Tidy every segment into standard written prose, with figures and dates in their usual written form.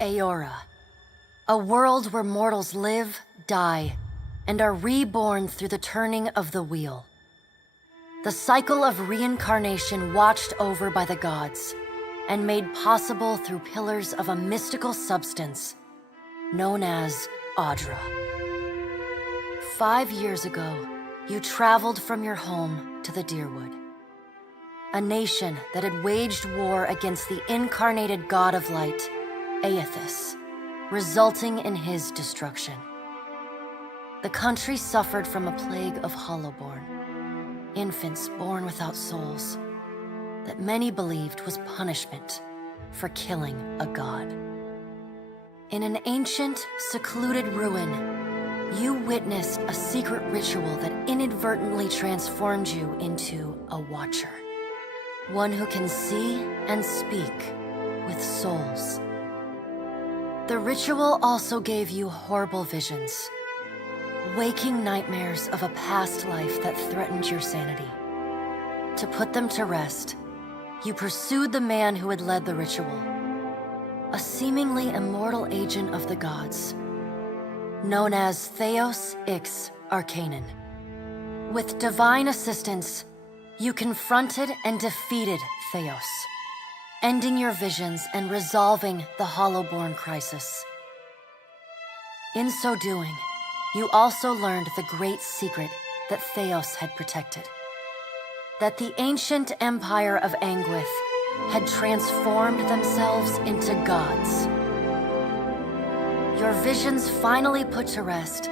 Aora, a world where mortals live, die, and are reborn through the turning of the wheel. The cycle of reincarnation watched over by the gods, and made possible through pillars of a mystical substance known as Audra. 5 years ago, you traveled from your home to the Deerwood, a nation that had waged war against the incarnated god of light, Aethys, resulting in his destruction. The country suffered from a plague of hollowborn, infants born without souls, that many believed was punishment for killing a god. In an ancient, secluded ruin, you witnessed a secret ritual that inadvertently transformed you into a watcher. One who can see and speak with souls. The ritual also gave you horrible visions, waking nightmares of a past life that threatened your sanity. To put them to rest, you pursued the man who had led the ritual, a seemingly immortal agent of the gods, known as Theos Ix Arcanon. With divine assistance, you confronted and defeated Theos, ending your visions and resolving the Hollowborn crisis. In so doing, you also learned the great secret that Theos had protected. That the ancient empire of Anguith had transformed themselves into gods. Your visions finally put to rest,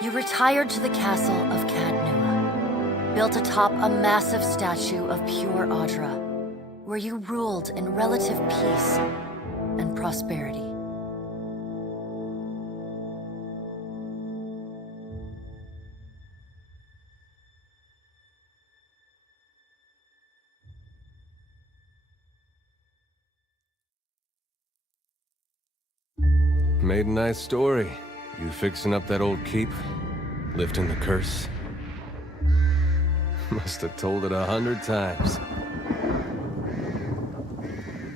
you retired to the castle of Cadnua, built atop a massive statue of pure Audra, where you ruled in relative peace and prosperity. Made a nice story. You fixing up that old keep? Lifting the curse? Must have told it 100 times.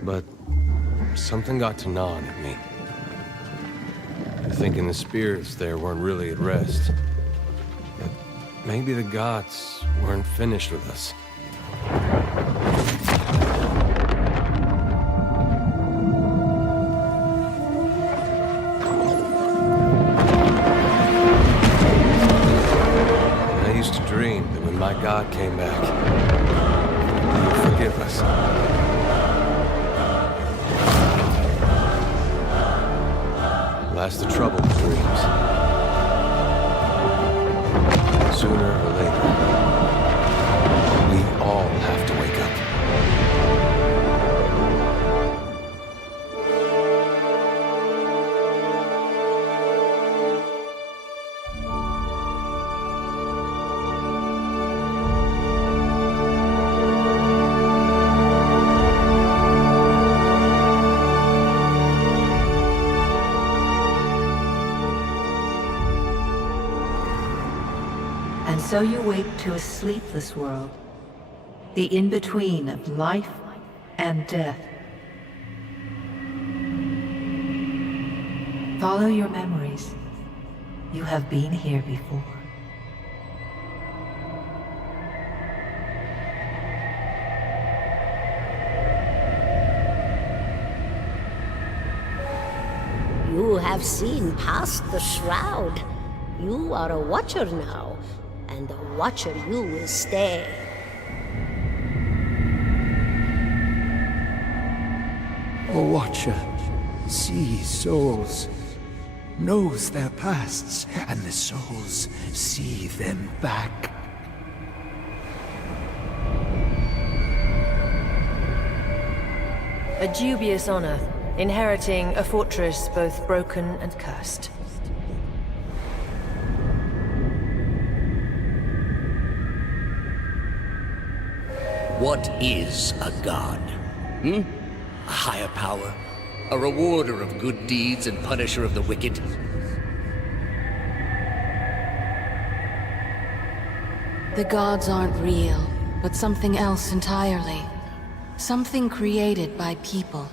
But something got to gnawing at me. Thinking the spirits there weren't really at rest. But maybe the gods weren't finished with us. My God came back. He would forgive us. Last the trouble with dreams. Sooner or later, we all have to wake up. So you wake to a sleepless world, the in-between of life and death. Follow your memories. You have been here before. You have seen past the shroud. You are a watcher now. And the watcher you will stay. A watcher sees souls, knows their pasts, and the souls see them back. A dubious honor, inheriting a fortress both broken and cursed. What is a god? A higher power? A rewarder of good deeds and punisher of the wicked? The gods aren't real, but something else entirely. Something created by people.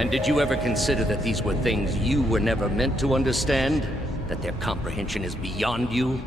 And did you ever consider that these were things you were never meant to understand? That their comprehension is beyond you?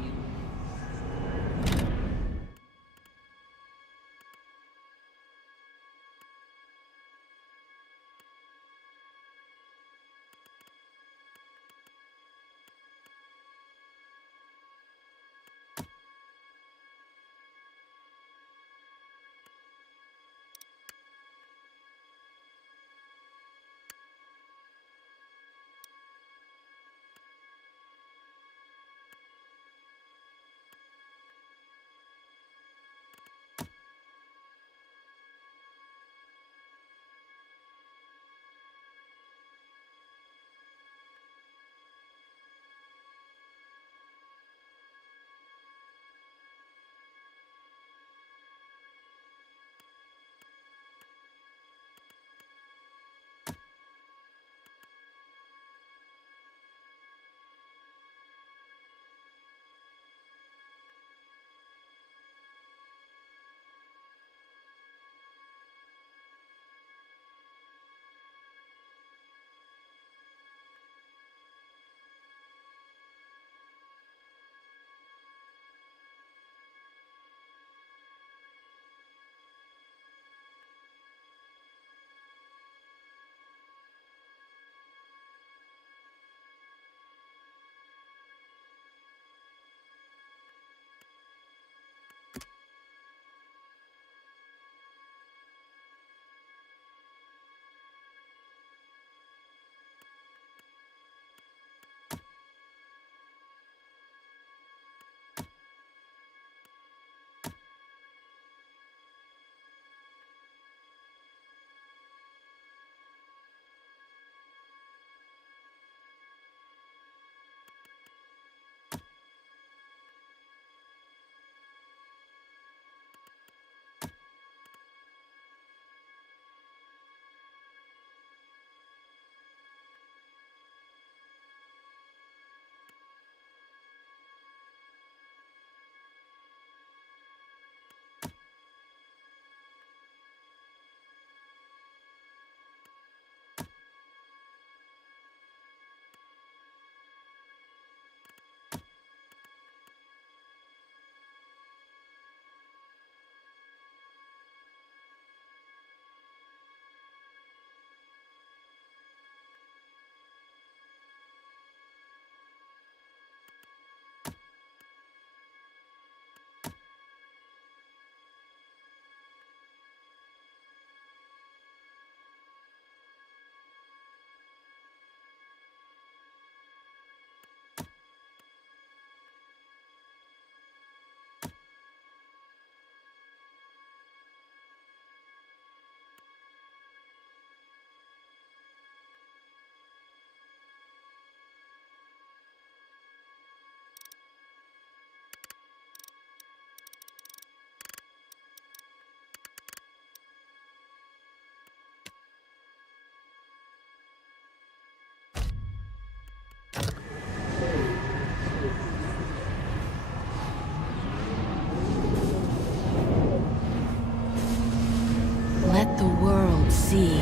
Let the world see.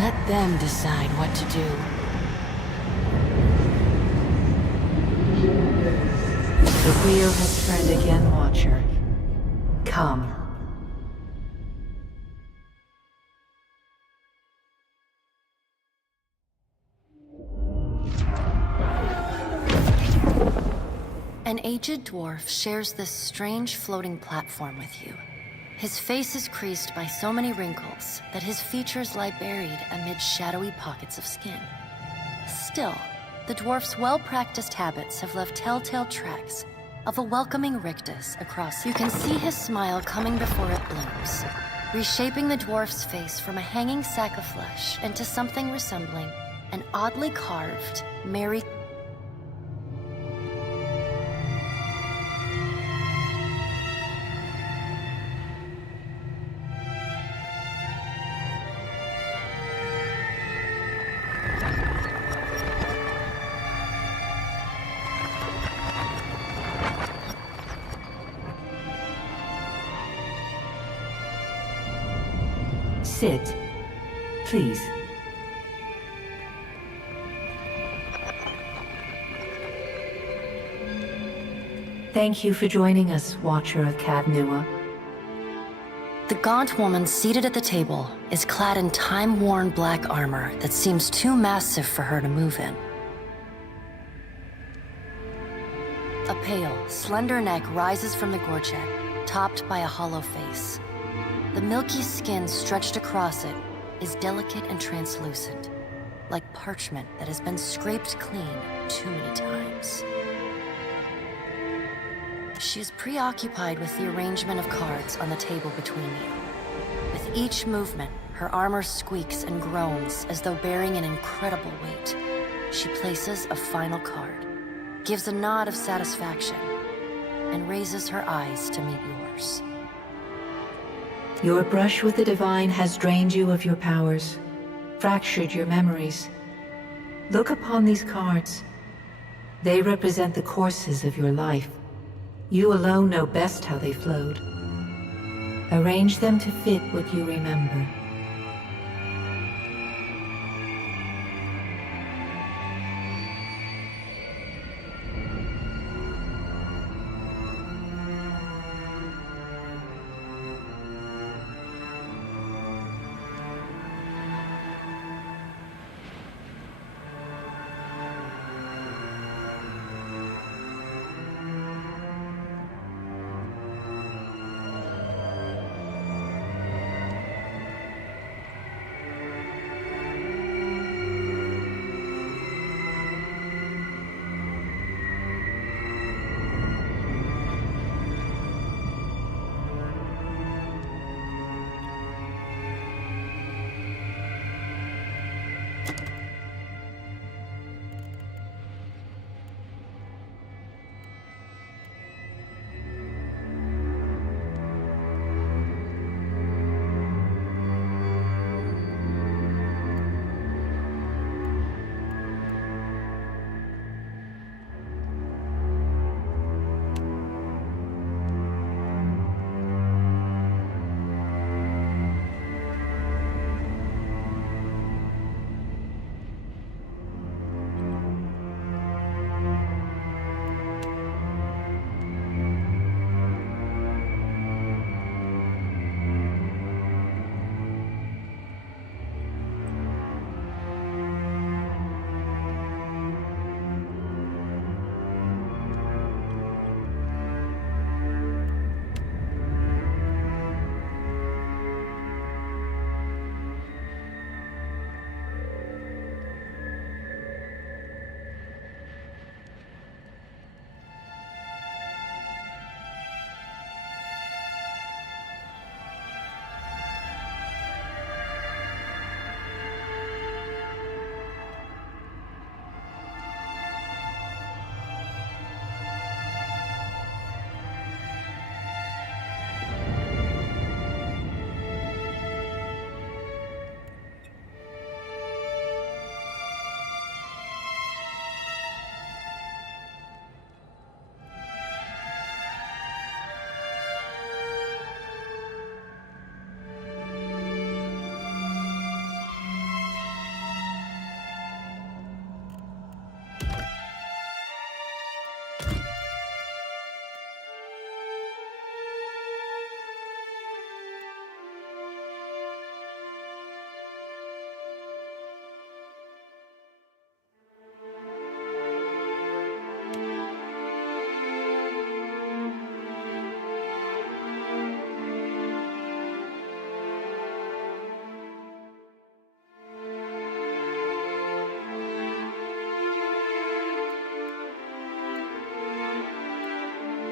Let them decide what to do. The wheel has turned again, Watcher. Come. An aged dwarf shares this strange floating platform with you. His face is creased by so many wrinkles that his features lie buried amid shadowy pockets of skin. Still, the dwarf's well-practiced habits have left telltale tracks of a welcoming rictus across. You can see his smile coming before it blooms, reshaping the dwarf's face from a hanging sack of flesh into something resembling an oddly carved, merry Sit. Please. Thank you for joining us, Watcher of Cadnua. The gaunt woman seated at the table is clad in time-worn black armor that seems too massive for her to move in. A pale, slender neck rises from the gorget, topped by a hollow face. The milky skin stretched across it is delicate and translucent, like parchment that has been scraped clean too many times. She is preoccupied with the arrangement of cards on the table between you. With each movement, her armor squeaks and groans as though bearing an incredible weight. She places a final card, gives a nod of satisfaction, and raises her eyes to meet yours. Your brush with the divine has drained you of your powers, fractured your memories. Look upon these cards. They represent the courses of your life. You alone know best how they flowed. Arrange them to fit what you remember.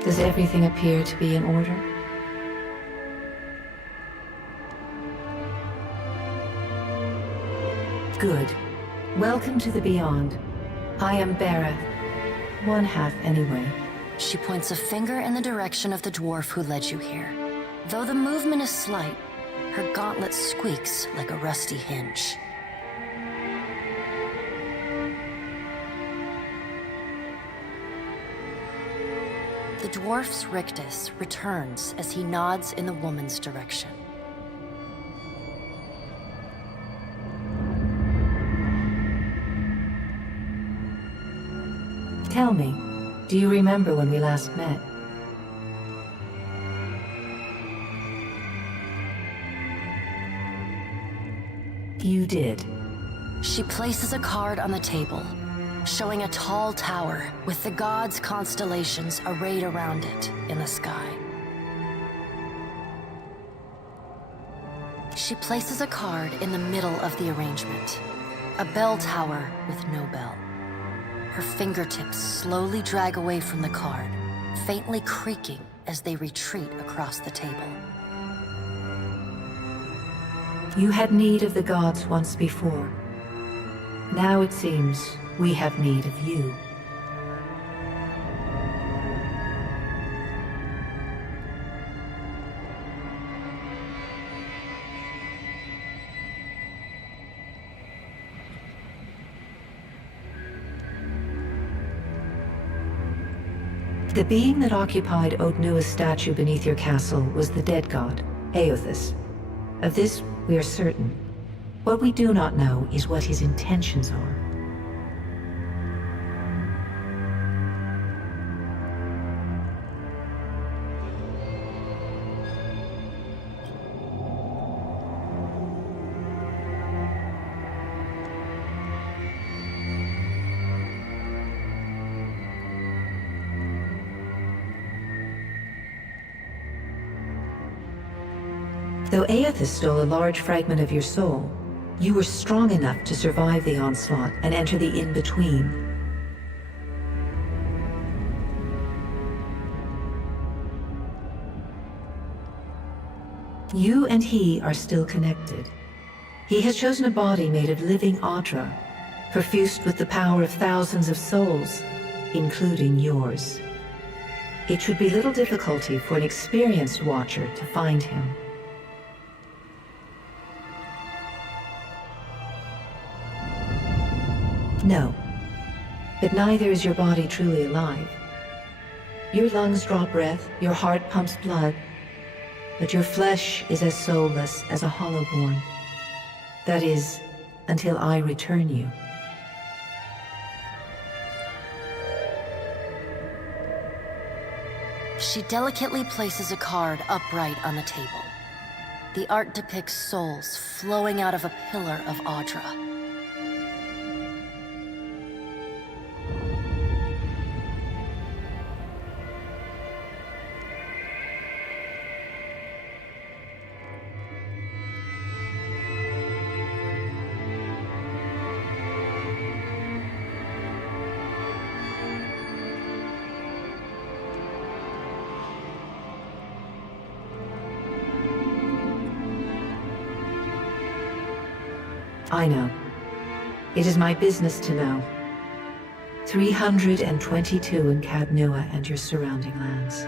Does everything appear to be in order? Good. Welcome to the Beyond. I am Bera. One half, anyway. She points a finger in the direction of the dwarf who led you here. Though the movement is slight, her gauntlet squeaks like a rusty hinge. The dwarf's rictus returns as he nods in the woman's direction. Tell me, do you remember when we last met? you did. She places a card on the table, showing a tall tower with the gods' constellations arrayed around it in the sky. She places a card in the middle of the arrangement, a bell tower with no bell. Her fingertips slowly drag away from the card, faintly creaking as they retreat across the table. You had need of the gods once before. Now it seems we have need of you. The being that occupied Odnua's statue beneath your castle was the dead god, Aothus. Of this we are certain. What we do not know is what his intentions are. Though Aothus stole a large fragment of your soul, you were strong enough to survive the onslaught and enter the in-between. You and he are still connected. He has chosen a body made of living Audra, perfused with the power of thousands of souls, including yours. It should be little difficulty for an experienced watcher to find him. No, but neither is your body truly alive. Your lungs draw breath, your heart pumps blood, but your flesh is as soulless as a hollowborn. That is, until I return you. She delicately places a card upright on the table. The art depicts souls flowing out of a pillar of Audra. I know. It is my business to know. 322 in Cadnua and your surrounding lands.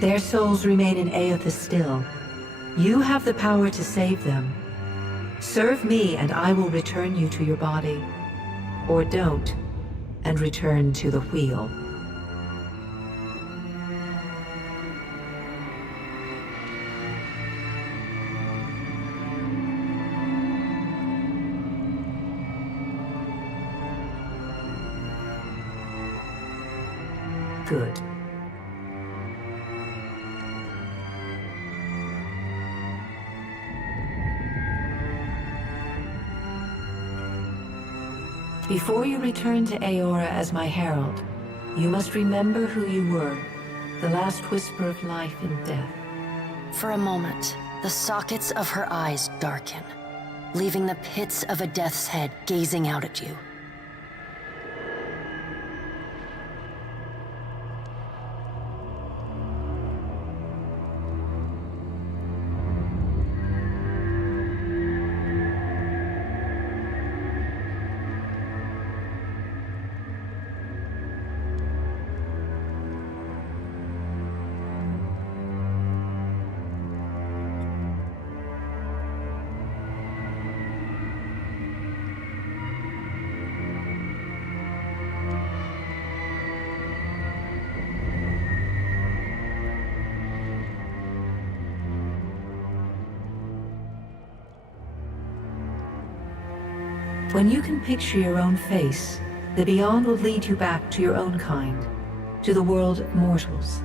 Their souls remain in Aothus still. You have the power to save them. Serve me and I will return you to your body. Or don't, and return to the wheel. Good. Before you return to Aora as my herald, you must remember who you were, the last whisper of life in death. For a moment, the sockets of her eyes darken, leaving the pits of a death's head gazing out at you. When you can picture your own face, the beyond will lead you back to your own kind, to the world of mortals.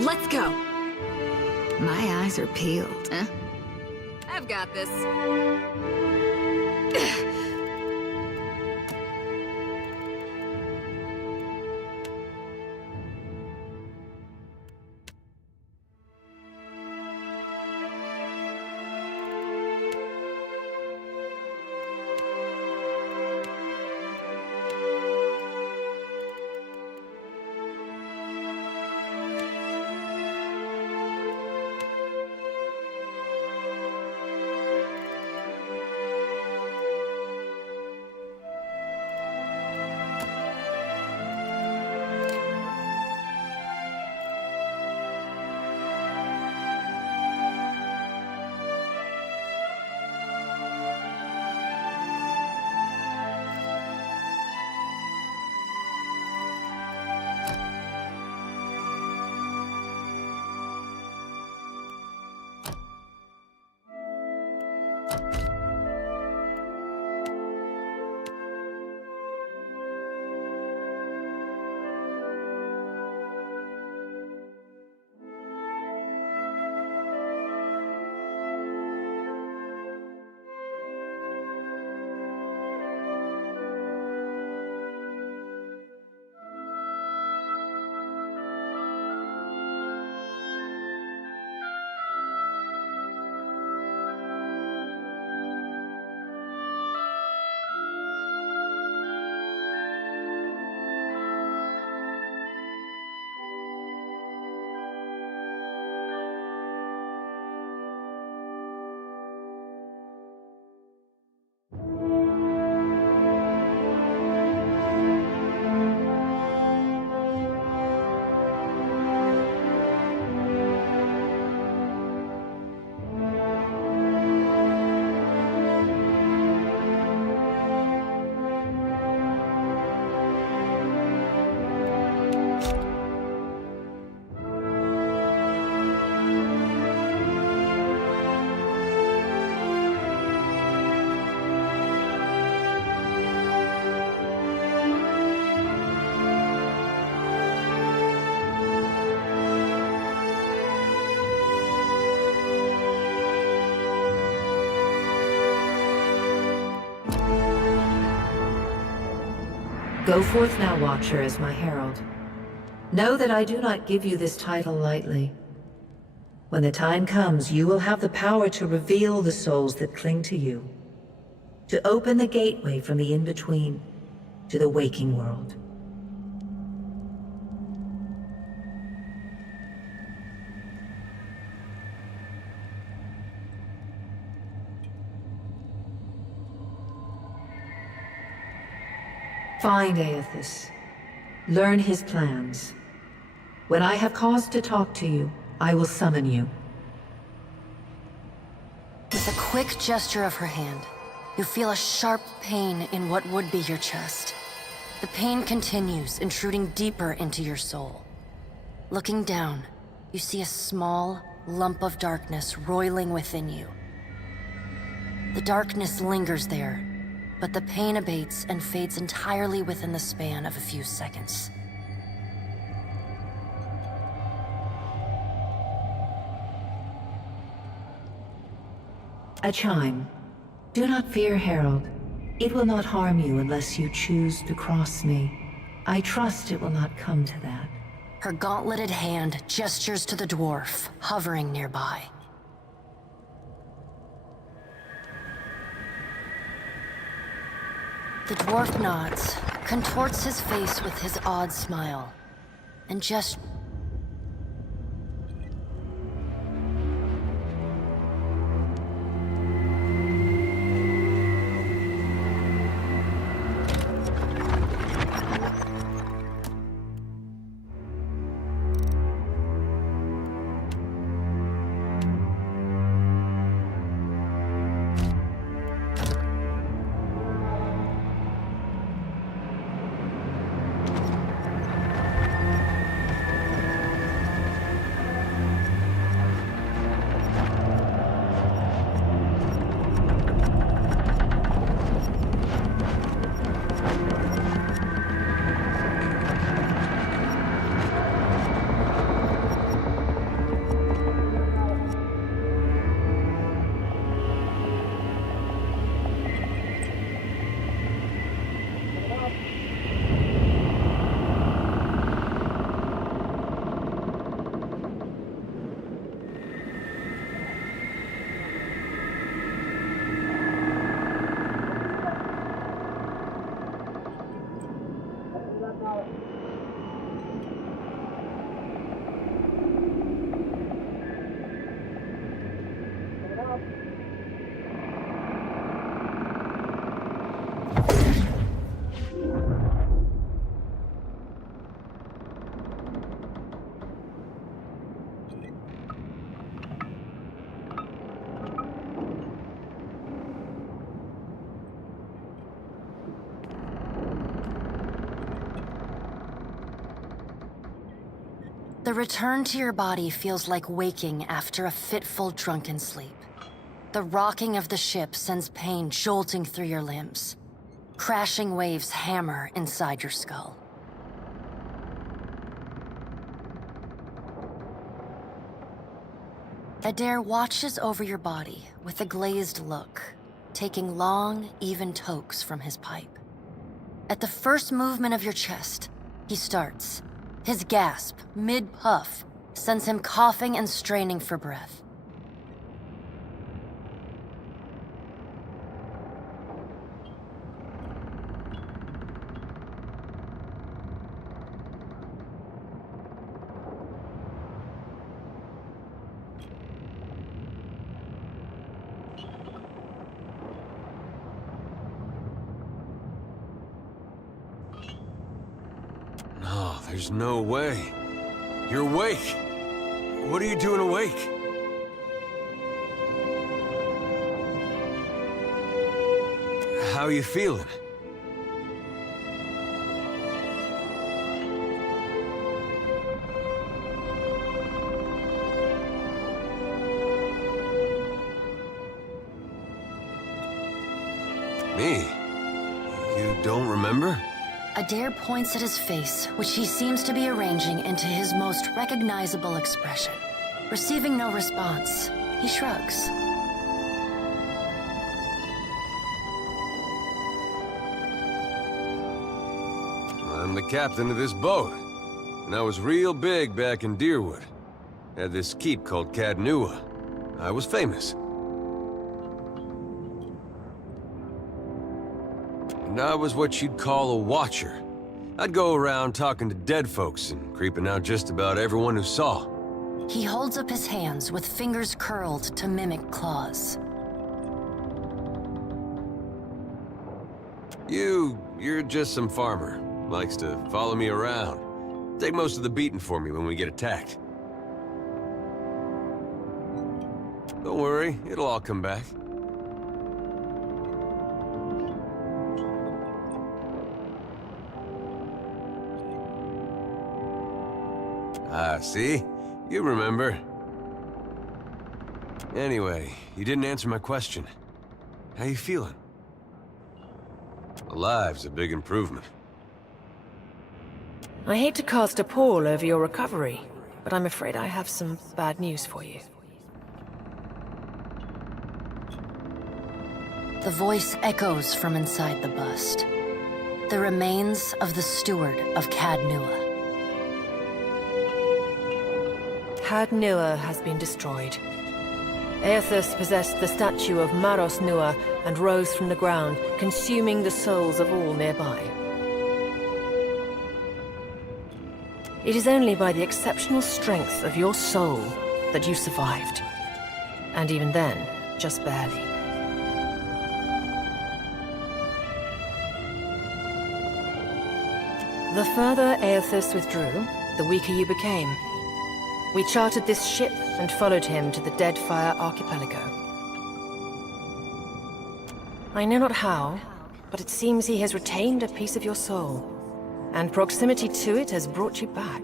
Let's go! My eyes are peeled. Huh? I've got this. Go forth now, Watcher, as my herald. Know that I do not give you this title lightly. When the time comes, you will have the power to reveal the souls that cling to you, to open the gateway from the in-between to the waking world. Find Aethys. Learn his plans. When I have cause to talk to you, I will summon you. With a quick gesture of her hand, you feel a sharp pain in what would be your chest. The pain continues, intruding deeper into your soul. Looking down, you see a small lump of darkness roiling within you. The darkness lingers there, but the pain abates and fades entirely within the span of a few seconds. A chime. Do not fear, Herald. It will not harm you unless you choose to cross me. I trust it will not come to that. Her gauntleted hand gestures to the dwarf, hovering nearby. The dwarf nods, contorts his face with his odd smile, and just... The return to your body feels like waking after a fitful drunken sleep. The rocking of the ship sends pain jolting through your limbs. Crashing waves hammer inside your skull. Adair watches over your body with a glazed look, taking long, even tokes from his pipe. At the first movement of your chest, he starts. His gasp, mid-puff, sends him coughing and straining for breath. No, there's no way. You're awake. What are you doing awake? How are you feeling? Me? You don't remember? Adair points at his face, which he seems to be arranging into his most recognizable expression. Receiving no response, he shrugs. I'm the captain of this boat, and I was real big back in Deerwood. Had this keep called Cadnua. I was famous. And I was what you'd call a watcher. I'd go around talking to dead folks and creeping out just about everyone who saw. He holds up his hands with fingers curled to mimic claws. You're just some farmer. Likes to follow me around. Take most of the beating for me when we get attacked. Don't worry, it'll all come back. Ah, see? You remember. Anyway, you didn't answer my question. How you feeling? Alive's a big improvement. I hate to cast a pall over your recovery, but I'm afraid I have some bad news for you. The voice echoes from inside the bust. The remains of the steward of Cadnua. Cadnua has been destroyed. Aethus possessed the statue of Maros Nua and rose from the ground, consuming the souls of all nearby. It is only by the exceptional strength of your soul that you survived. And even then, just barely. The further Aethus withdrew, the weaker you became. We chartered this ship and followed him to the Deadfire archipelago. I know not how, but it seems he has retained a piece of your soul, and proximity to it has brought you back.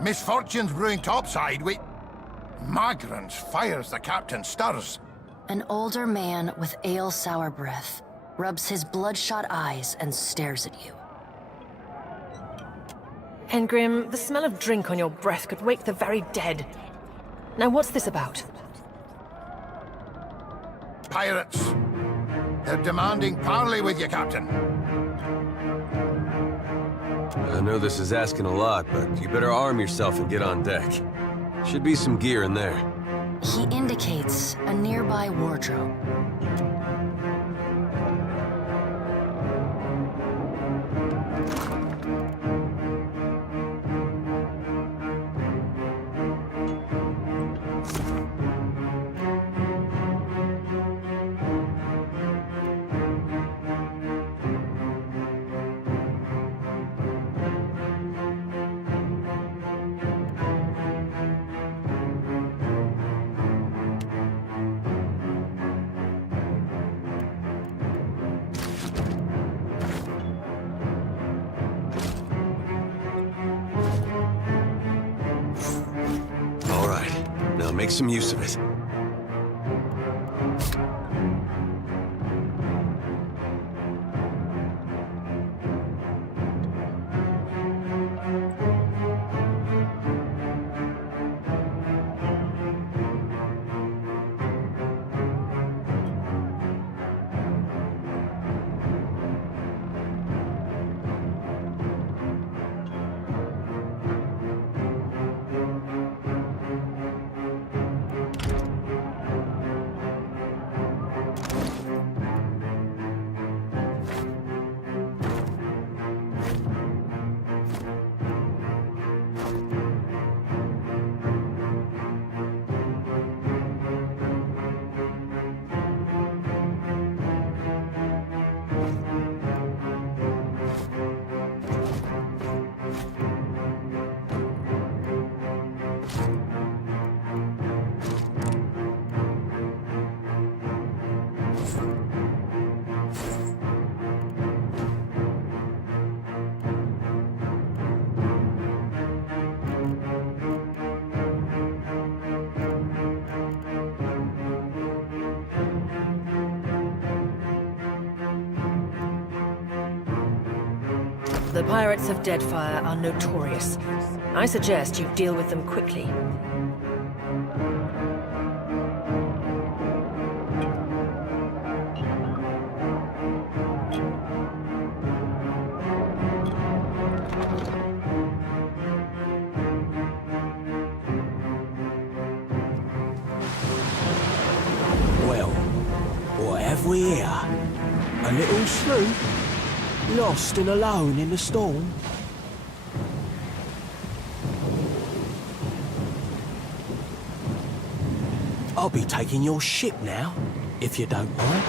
Misfortune's brewing topside. Magrans fires the captain stirs. An older man with ale-sour breath rubs his bloodshot eyes and stares at you. Hengrim, the smell of drink on your breath could wake the very dead. Now what's this about? Pirates. They're demanding parley with you, Captain. I know this is asking a lot, but you better arm yourself and get on deck. Should be some gear in there. He indicates a nearby wardrobe. make some use of it. The pirates of Deadfire are notorious. I suggest you deal with them quickly. Well, what have we here? A little sloop? Lost and alone in the storm? I'll be taking your ship now, if you don't mind.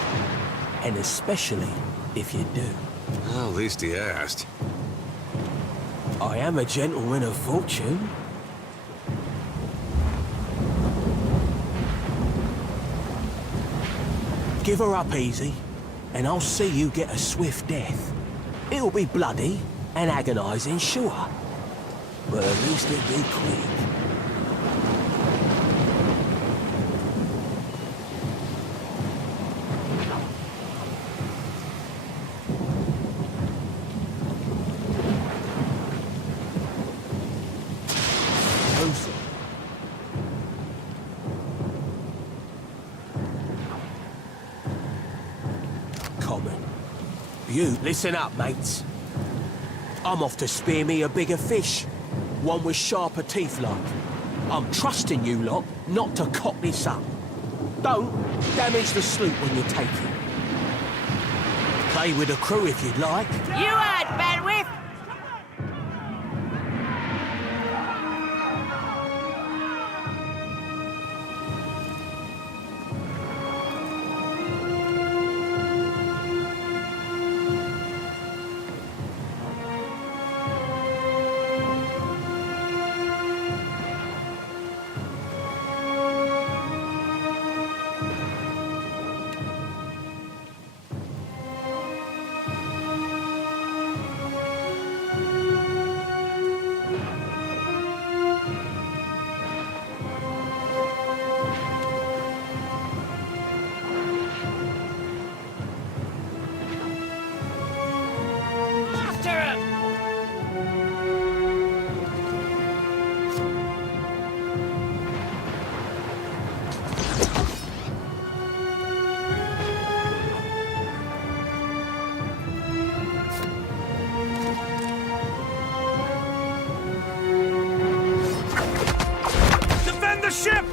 And especially if you do. Well, at least he asked. I am a gentleman of fortune. Give her up easy, and I'll see you get a swift death. It'll be bloody and agonizing, sure. But at least it'll be quick. Closer. Common. You, listen up, mates. I'm off to spear me a bigger fish. One with sharper teeth like. I'm trusting you lot not to cock this up. Don't damage the sloop when you take it. Play with the crew if you'd like. You had bandwidth! the ship!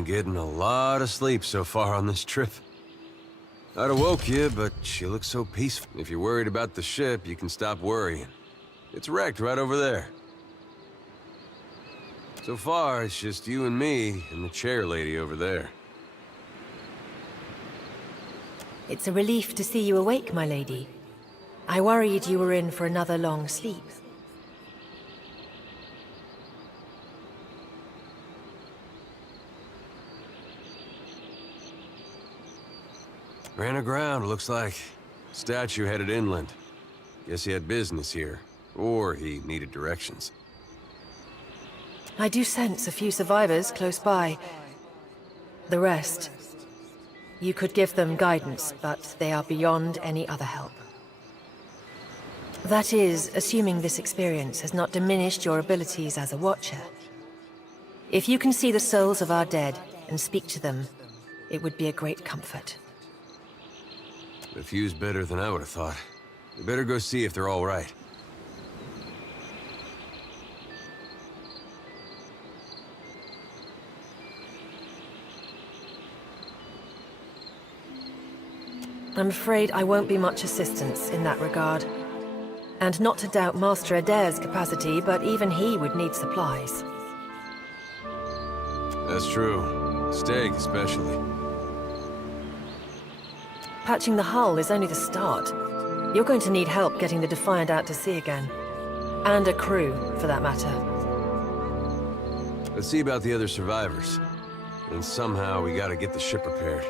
been getting a lot of sleep so far on this trip. I'd have woke you, but she looks so peaceful. If you're worried about the ship, you can stop worrying. It's wrecked right over there. So far, it's just you and me and the chair lady over there. It's a relief to see you awake, my lady. I worried you were in for another long sleep. Ran aground, looks like. Statue headed inland. Guess he had business here. Or he needed directions. I do sense a few survivors close by. The rest... You could give them guidance, but they are beyond any other help. That is, assuming this experience has not diminished your abilities as a Watcher. If you can see the souls of our dead and speak to them, it would be a great comfort. The view's better than I would have thought. We better go see if they're all right. I'm afraid I won't be much assistance in that regard. And not to doubt Master Adair's capacity, but even he would need supplies. That's true. Steak, especially. Patching the hull is only the start. You're going to need help getting the Defiant out to sea again. And a crew, for that matter. Let's see about the other survivors. And somehow we gotta get the ship repaired.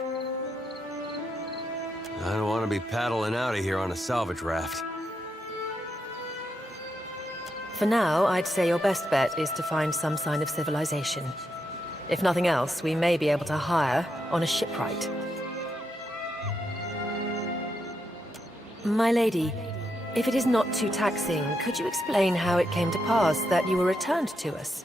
I don't want to be paddling out of here on a salvage raft. For now, I'd say your best bet is to find some sign of civilization. If nothing else, we may be able to hire on a shipwright. My lady, if it is not too taxing, could you explain how it came to pass that you were returned to us?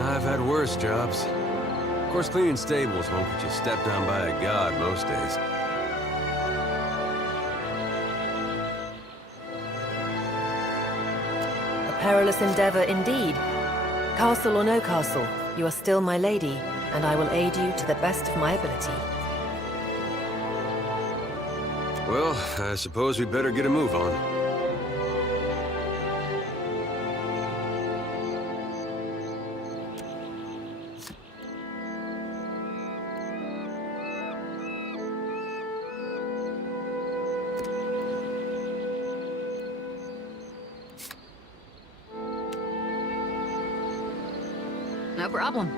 I've had worse jobs. Of course, cleaning stables won't get you stepped on by a god most days. A perilous endeavor indeed. Castle or no castle, you are still my lady, and I will aid you to the best of my ability. Well, I suppose we better get a move on. No problem.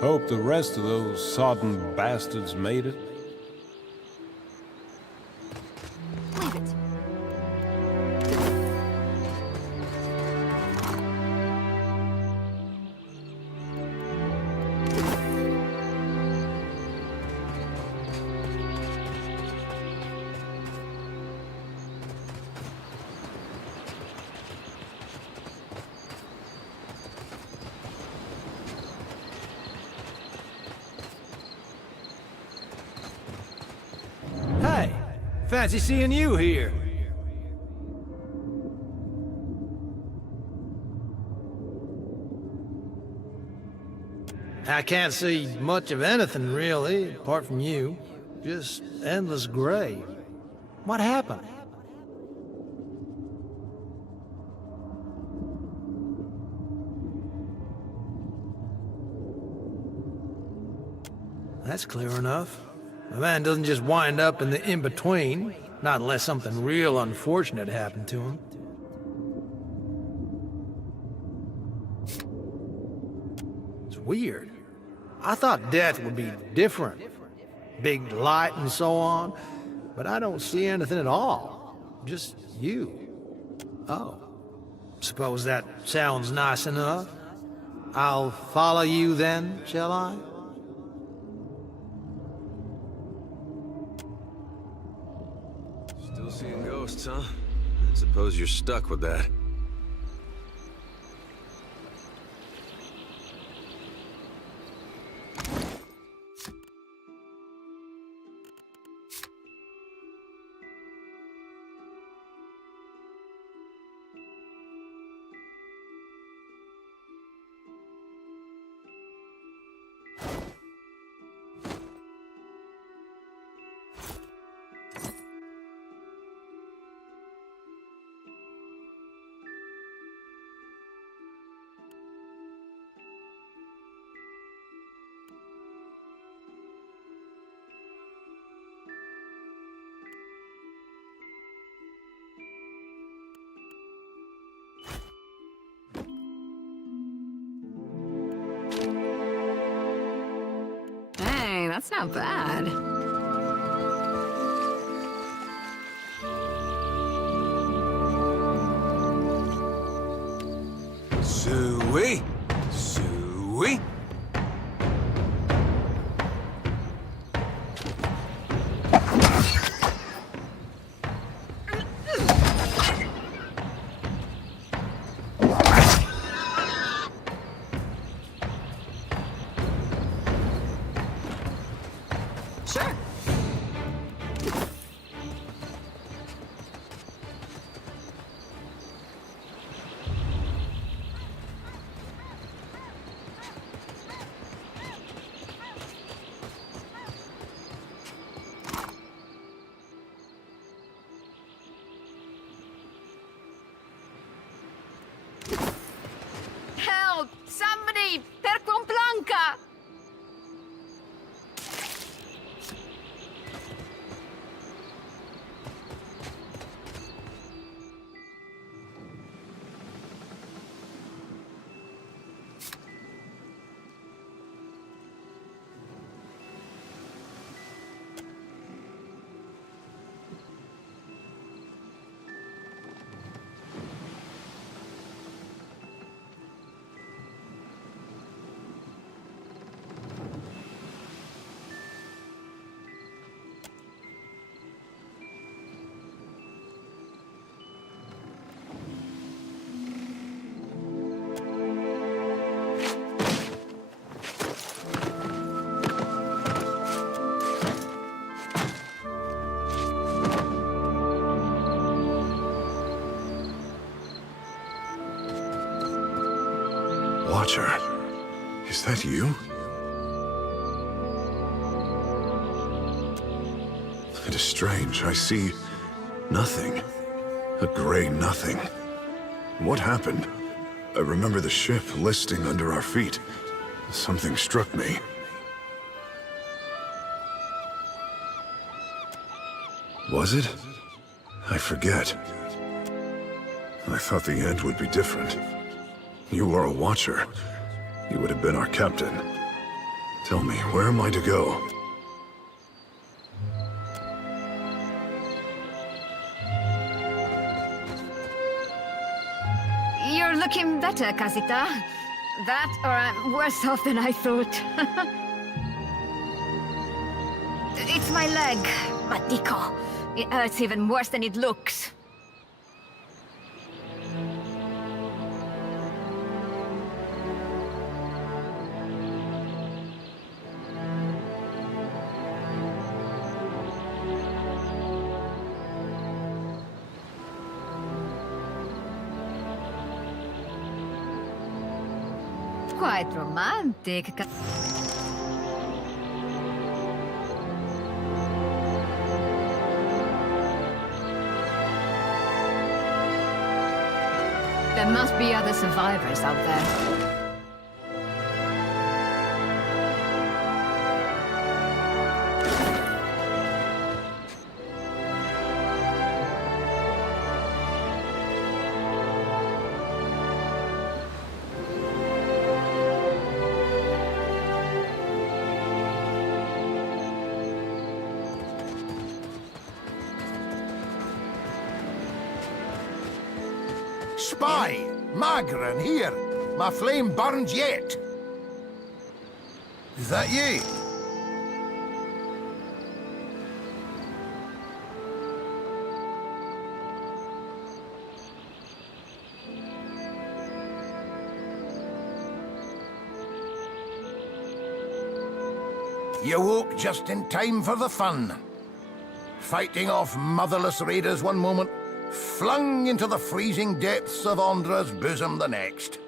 Hope the rest of those sodden bastards made it. Leave it. Hey, fancy seeing you here. I can't see much of anything, really, apart from you. Just endless gray. What happened? That's clear enough. A man doesn't just wind up in the in-between, not unless something real unfortunate happened to him. It's weird. I thought death would be different. Big light and so on, but I don't see anything at all. Just you. Oh. Suppose that sounds nice enough. I'll follow you then, shall I? Still seeing ghosts, huh? I suppose you're stuck with that. Hey, that's not bad. Suey! Suey! Sure. Help! Somebody! Per con Blanca! Watcher, is that you? It is strange. I see nothing. A gray nothing. What happened? I remember the ship listing under our feet. Something struck me. Was it? I forget. I thought the end would be different. You are a Watcher. You would have been our captain. Tell me, where am I to go? You're looking better, Casita. That, or I'm worse off than I thought. It's my leg, Matico. It hurts even worse than it looks. Quite romantic. There must be other survivors out there. Spy! Magran, here! My flame burns yet! Is that ye? You woke just in time for the fun. Fighting off motherless raiders one moment, flung into the freezing depths of Ondra's bosom the next.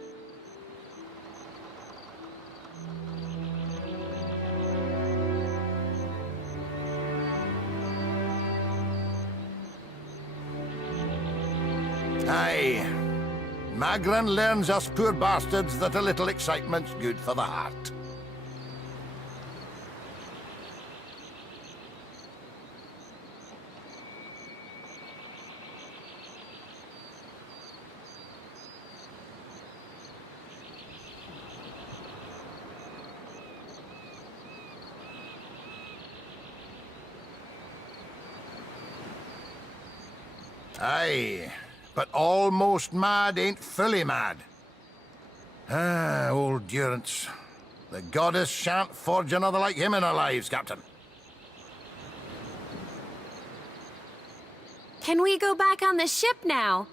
Aye. Magran learns us poor bastards that a little excitement's good for the heart. Aye, but almost mad ain't fully mad. Ah, old Durance. The goddess shan't forge another like him in our lives, Captain. Can we go back on the ship now?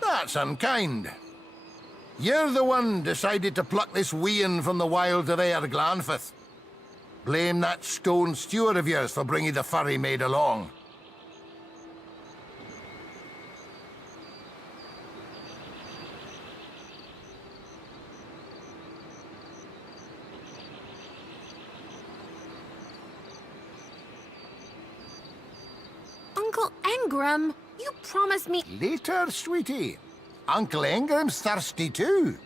That's unkind. You're the one decided to pluck this wean from the wilds of Aer Glanfith. Blame that stone steward of yours for bringing the furry maid along. Uncle Engram, you promised me— Later, sweetie. Uncle Engram's thirsty too.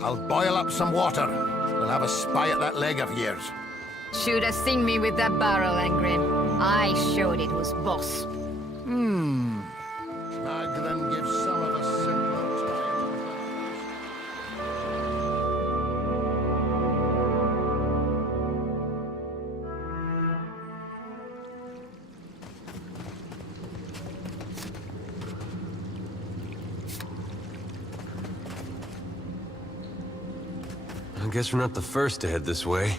I'll boil up some water. We'll have a spy at that leg of yours. Should have seen me with that barrel, Engrim. I showed it was boss. Magran gives some of us simpler time. I guess we're not the first to head this way.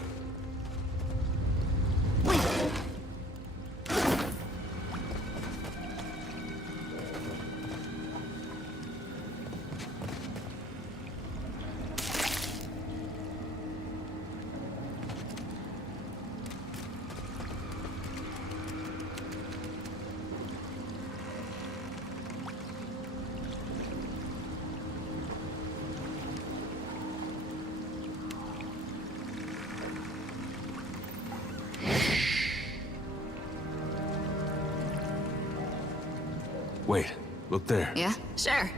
Wait, look there. Yeah, sure.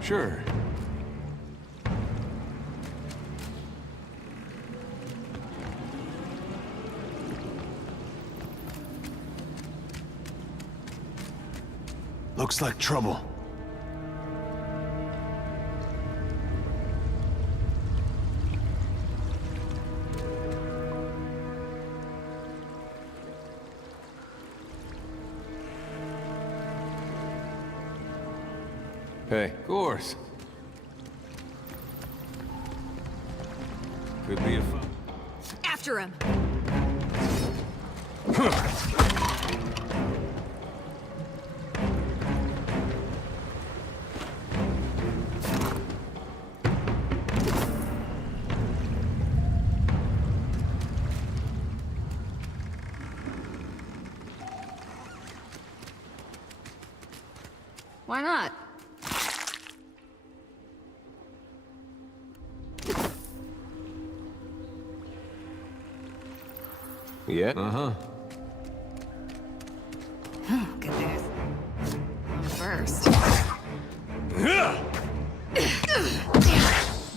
Sure. Looks like trouble. Hey. Of course. Could be a fun. After him! Why not? Yeah? Uh-huh. Oh, goodness. First.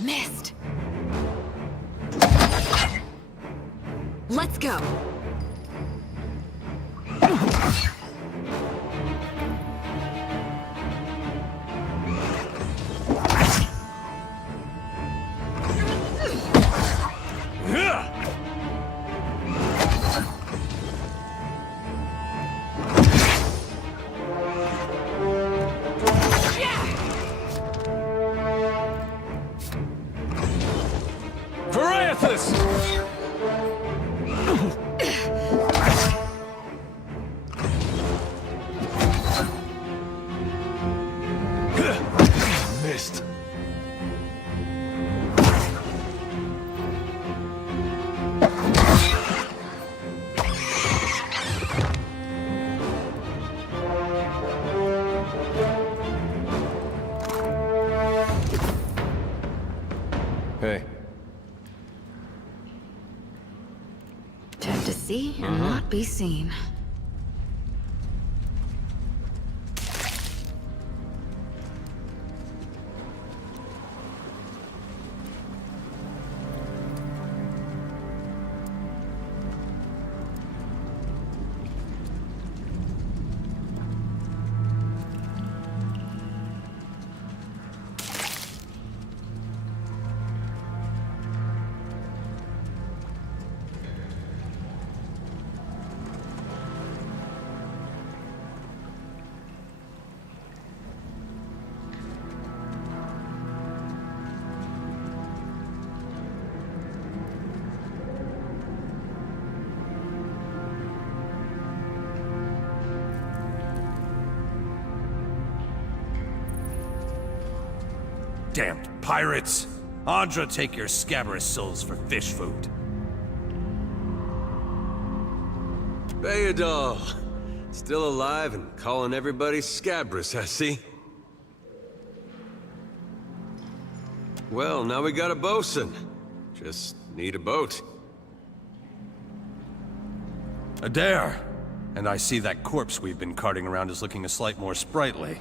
Missed. Let's go. Missed. Hey. Check to see and not be seen. Damned pirates! Andra, take your scabrous souls for fish food. Bayadol. Still alive and calling everybody scabrous, I see. Well, now we got a bosun. Just need a boat. Adair! And I see that corpse we've been carting around is looking a slight more sprightly.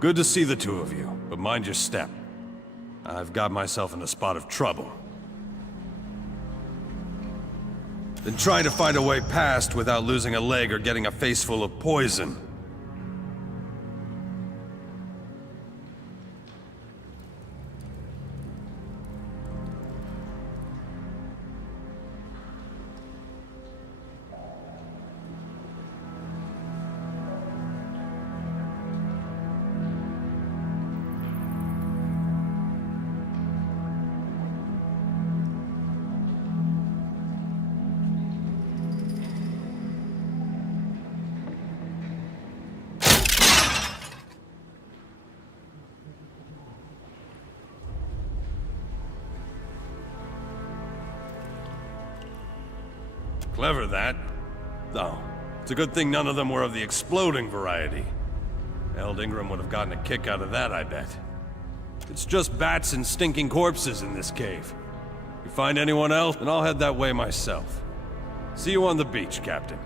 Good to see the two of you, but mind your step. I've got myself in a spot of trouble. Been trying to find a way past without losing a leg or getting a face full of poison. Clever, that. Though, it's a good thing none of them were of the exploding variety. Eld Ingram would have gotten a kick out of that, I bet. It's just bats and stinking corpses in this cave. You find anyone else, then I'll head that way myself. See you on the beach, Captain.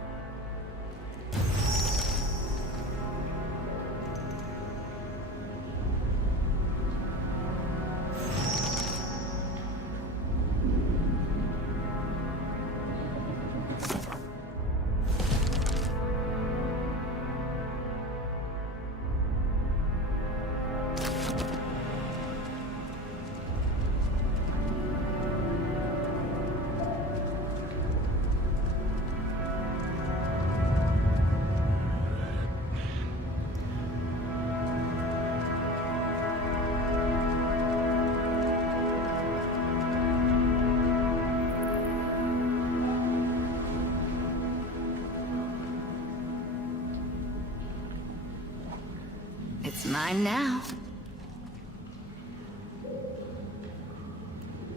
Mine now.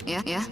Yeah? Yeah?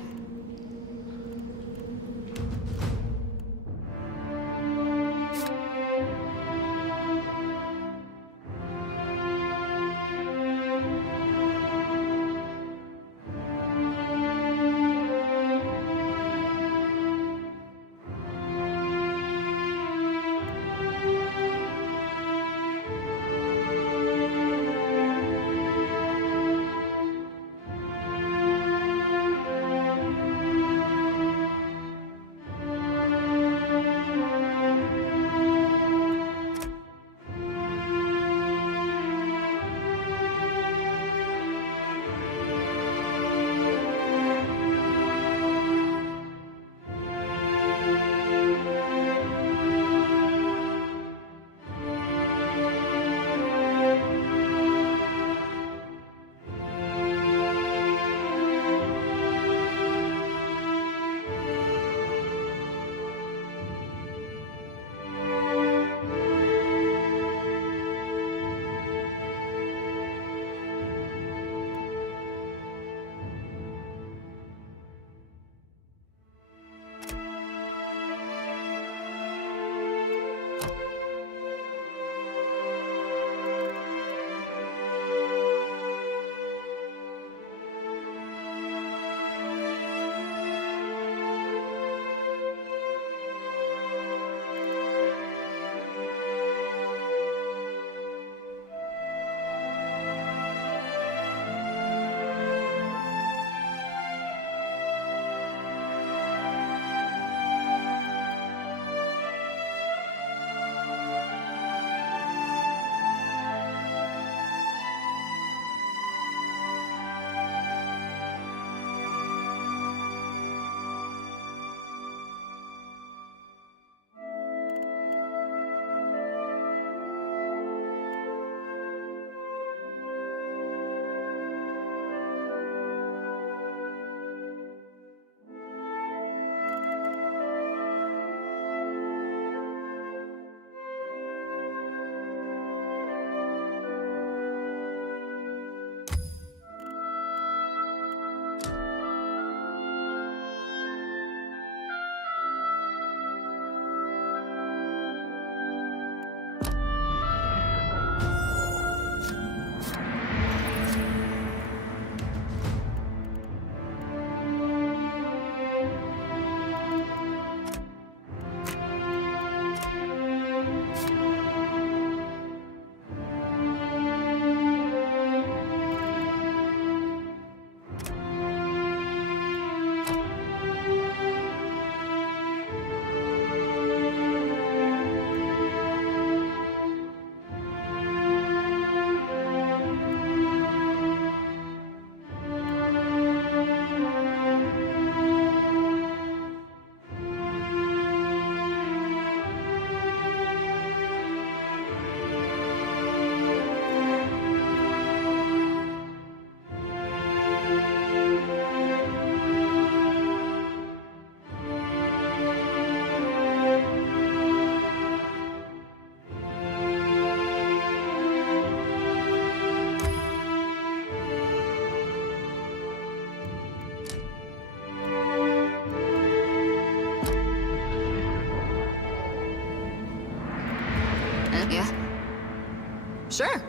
Sure.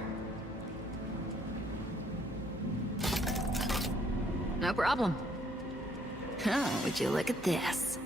No problem. Oh, would you look at this?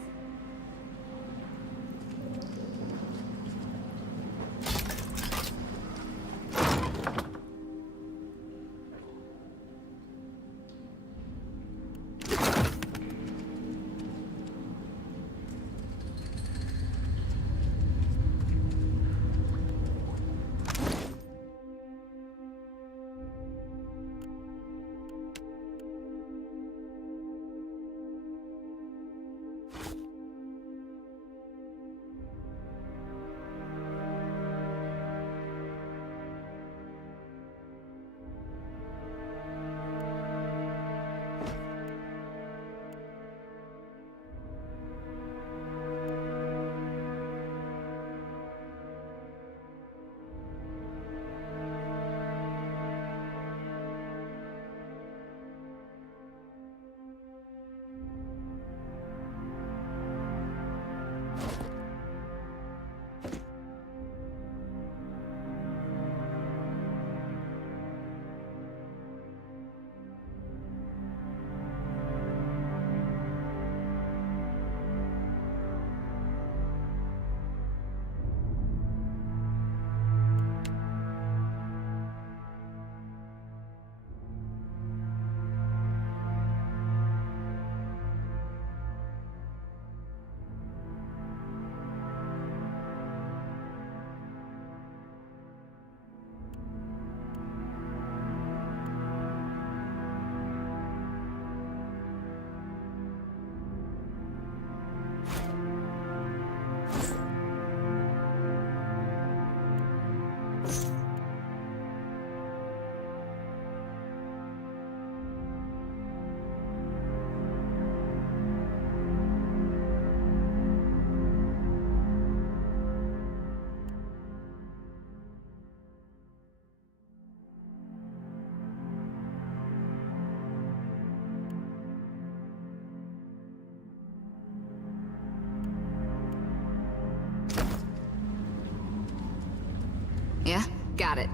Got it.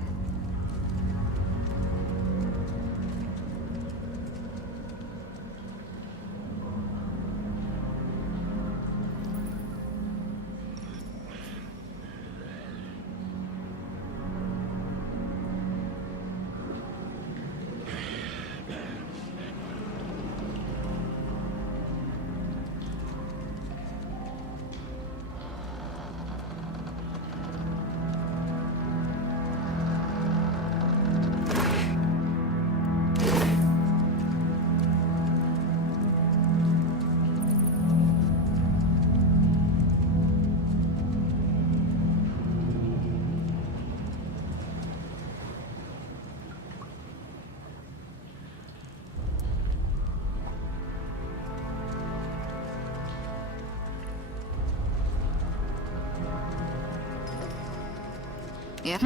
Yeah?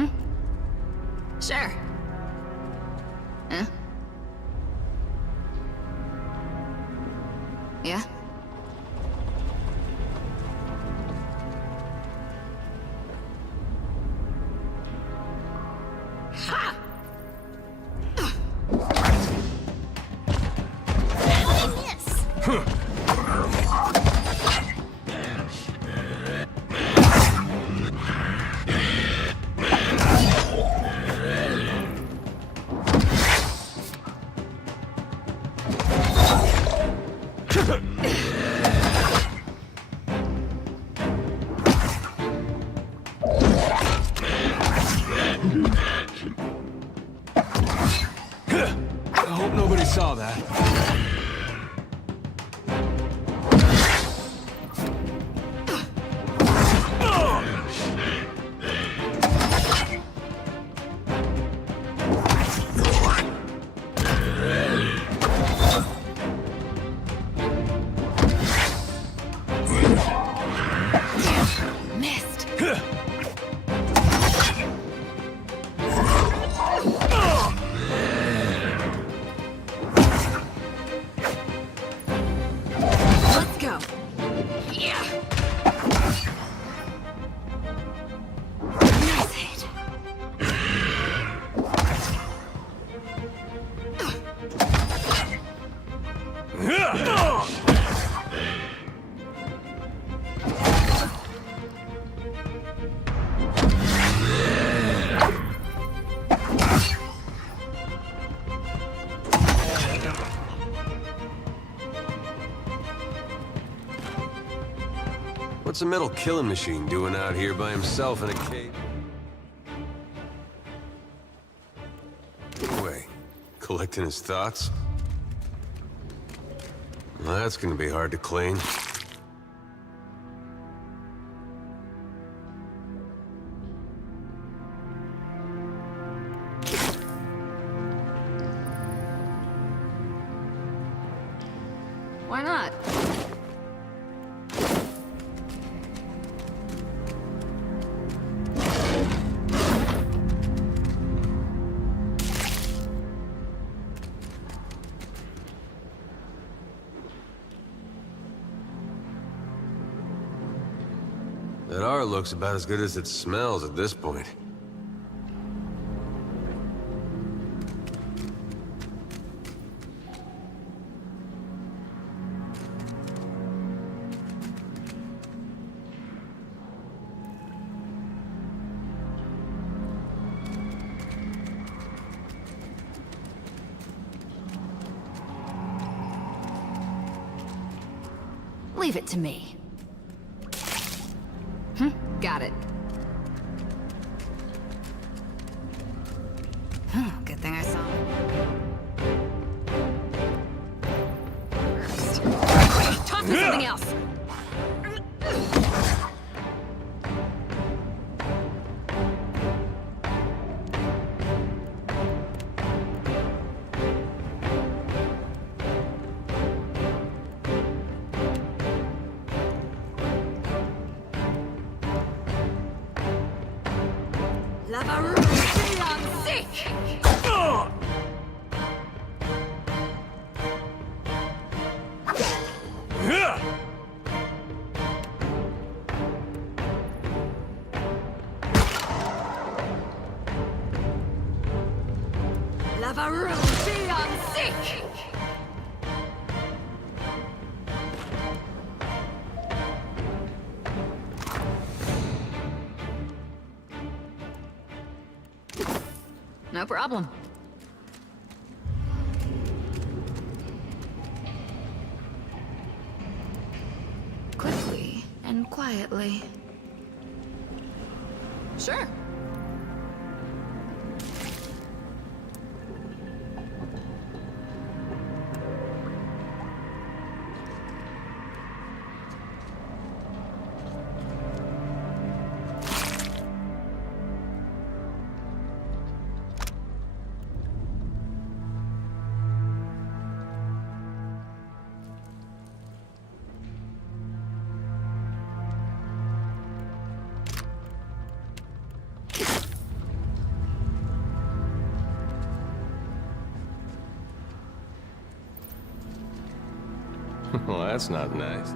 Sure. Huh? Yeah? Ha! I hope nobody saw that. Missed. Let's go. Yeah. Nice hit. What's a metal killing machine doing out here by himself in a cave? Wait, collecting his thoughts? Well, that's gonna be hard to clean. Why not? That art looks about as good as it smells at this point. Leave it to me. Got it. Good thing I saw him. First. Toss me something else. have a room beyond sick! No problem. Quickly and quietly. Sure. Well, that's not nice.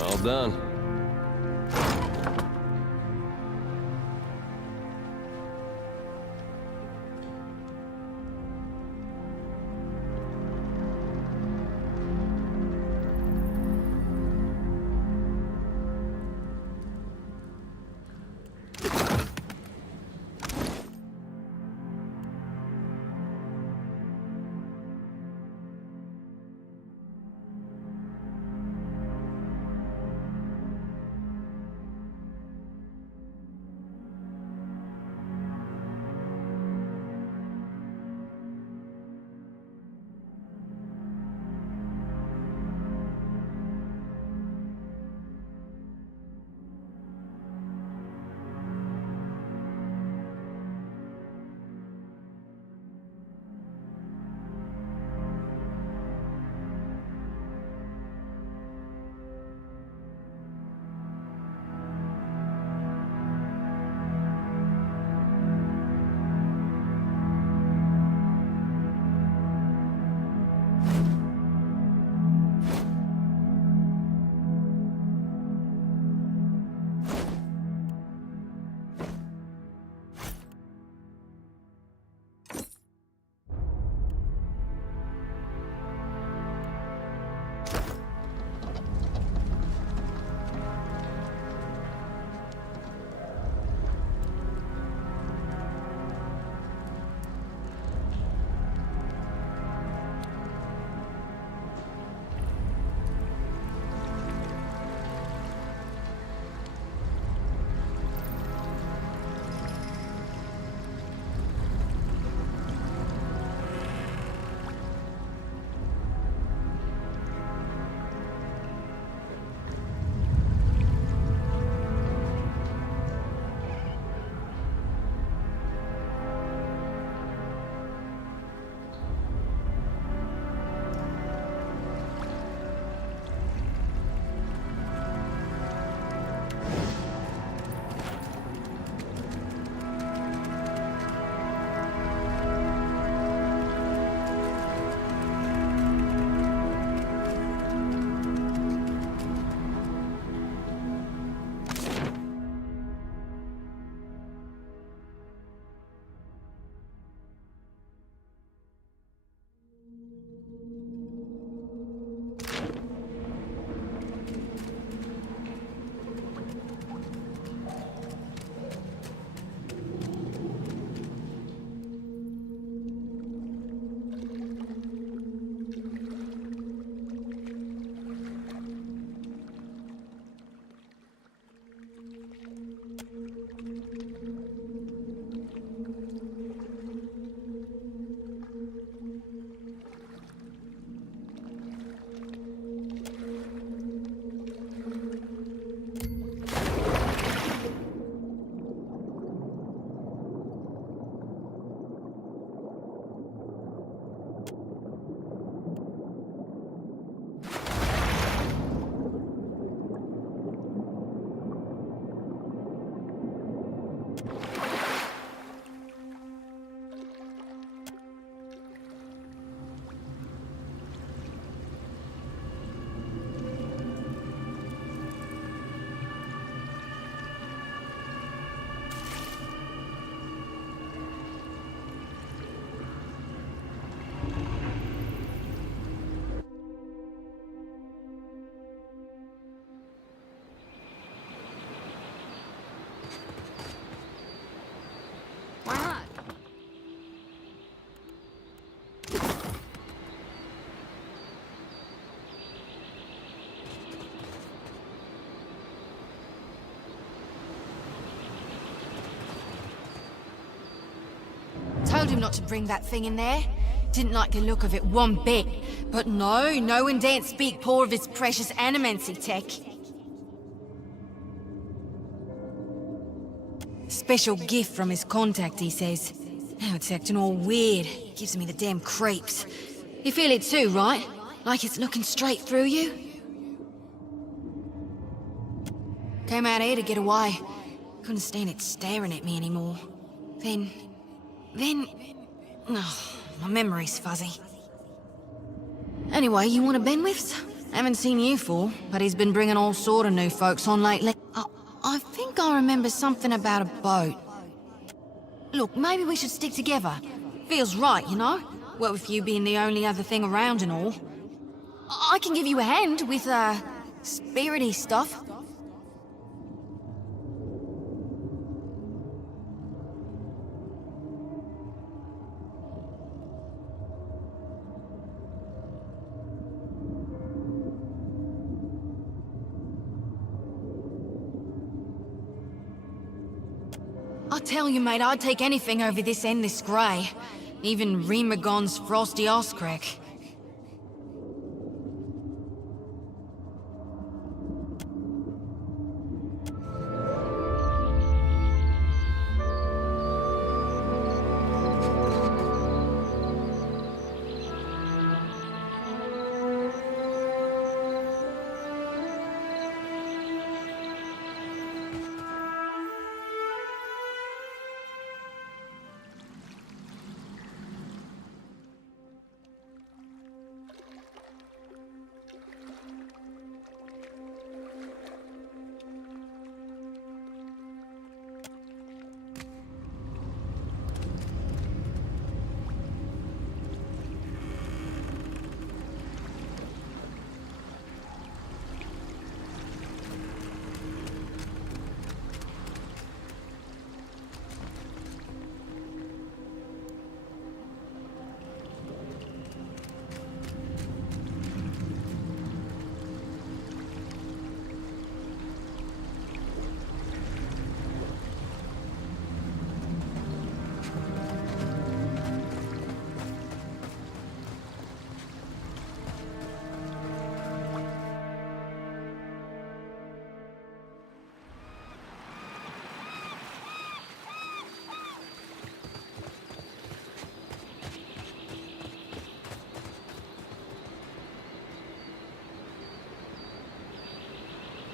All done. told him not to bring that thing in there. Didn't like the look of it one bit. But no one daren't speak poor of his precious animancy tech. Special gift from his contact, he says. Now it's acting all weird. Gives me the damn creeps. You feel it too, right? Like it's looking straight through you? Came out here to get away. Couldn't stand it staring at me anymore. Then... Oh, my memory's fuzzy. Anyway, you want a Benwifts? Haven't seen you for, but he's been bringing all sort of new folks on lately. I think I remember something about a boat. Look, maybe we should stick together. Feels right, you know? Well, with you being the only other thing around and all. I can give you a hand with, spirity stuff. I tell you, mate, I'd take anything over this endless grey. Even Remagon's frosty arse crack.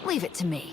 Leave it to me.